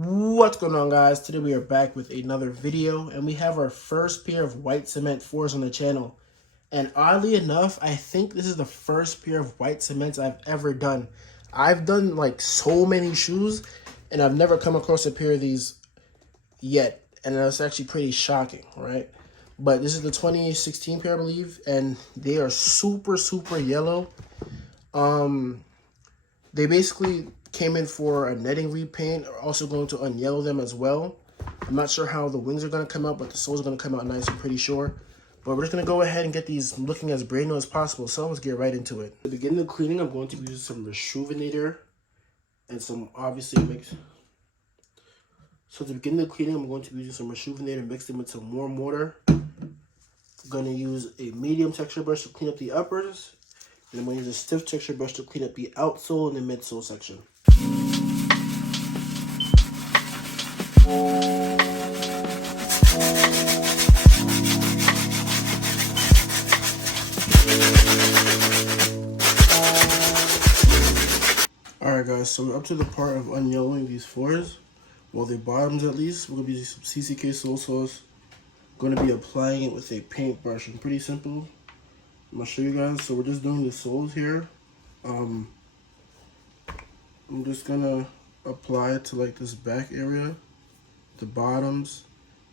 What's going on, guys? Today we are back with another video, and we have our first pair of white cement 4s on the channel. And oddly enough, I think this is the first pair of white cements I've ever done. I've done like so many shoes, and I've never come across a pair of these yet, and that's actually pretty shocking, right? But this is the 2016 pair, I believe, and they are super yellow. They basically came in for a netting repaint. Are also going to unyellow them as well. I'm not sure how the wings are going to come out, but the soles are going to come out nice, I'm pretty sure. But we're just going to go ahead and get these looking as brand new as possible, so let's get right into it. To begin the cleaning, I'm going to use some rejuvenator and some obviously mix. So to begin the cleaning, I'm going to be using some rejuvenator mixed in with some warm water. I'm going to use a medium texture brush to clean up the uppers. And I'm going to use a stiff texture brush to clean up the outsole and the midsole section. Alright guys, so we're up to the part of unyellowing these 4s. Well, the bottoms at least. We're going to be using some CCK soul sauce. Going to be applying it with a paintbrush. And pretty simple. I'm going to show you guys. So we're just doing the soles here. I'm just going to apply it to like this back area, the bottoms,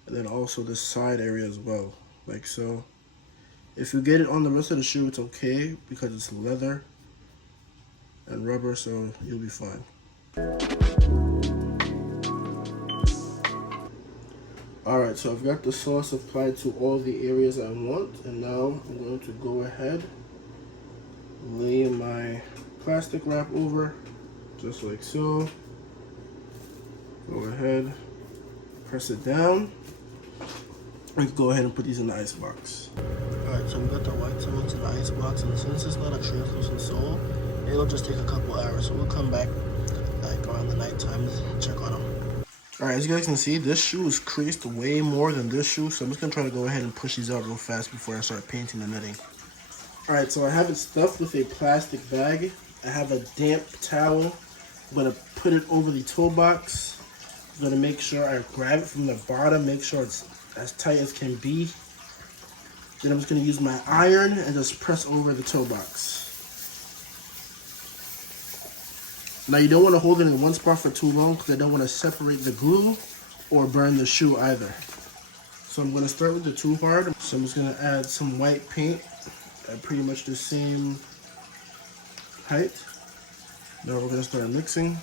and then also the side area as well, like so. If you get it on the rest of the shoe, it's okay because it's leather and rubber, so you'll be fine. Alright, so I've got the sauce applied to all the areas I want, and now I'm going to go ahead, lay my plastic wrap over, just like so. Go ahead, press it down, and go ahead and put these in the ice box. Alright, so we got the white cement in the ice box, and since it's not a translucent sole, it'll just take a couple hours, so we'll come back like around the night time and check on them. Alright, as you guys can see, this shoe is creased way more than this shoe, so I'm just going to try to go ahead and push these out real fast before I start painting the netting. Alright, so I have it stuffed with a plastic bag. I have a damp towel. I'm going to put it over the toe box. I'm going to make sure I grab it from the bottom, make sure it's as tight as can be. Then I'm just going to use my iron and just press over the toe box. Now you don't want to hold it in one spot for too long because I don't want to separate the glue or burn the shoe either. So I'm going to start with the too hard. So I'm just going to add some white paint at pretty much the same height. Now we're going to start mixing.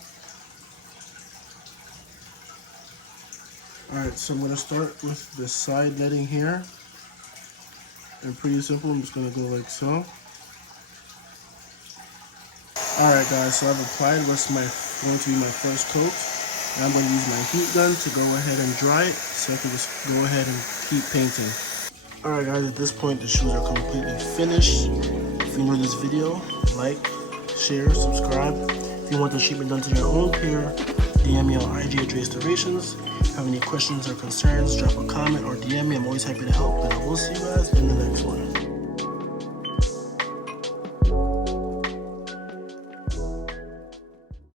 Alright, so I'm going to start with the side netting here. And pretty simple, I'm just going to go like so. Alright guys, so I've applied what's going to be my first coat. And I'm going to use my heat gun to go ahead and dry it so I can just go ahead and keep painting. Alright guys, at this point the shoes are completely finished. If you enjoyed this video, like, share, subscribe. If you want the treatment done to your own pair, DM me on IG at Restorations. Have any questions or concerns, drop a comment or DM me. I'm always happy to help, and I will see you guys in the next one.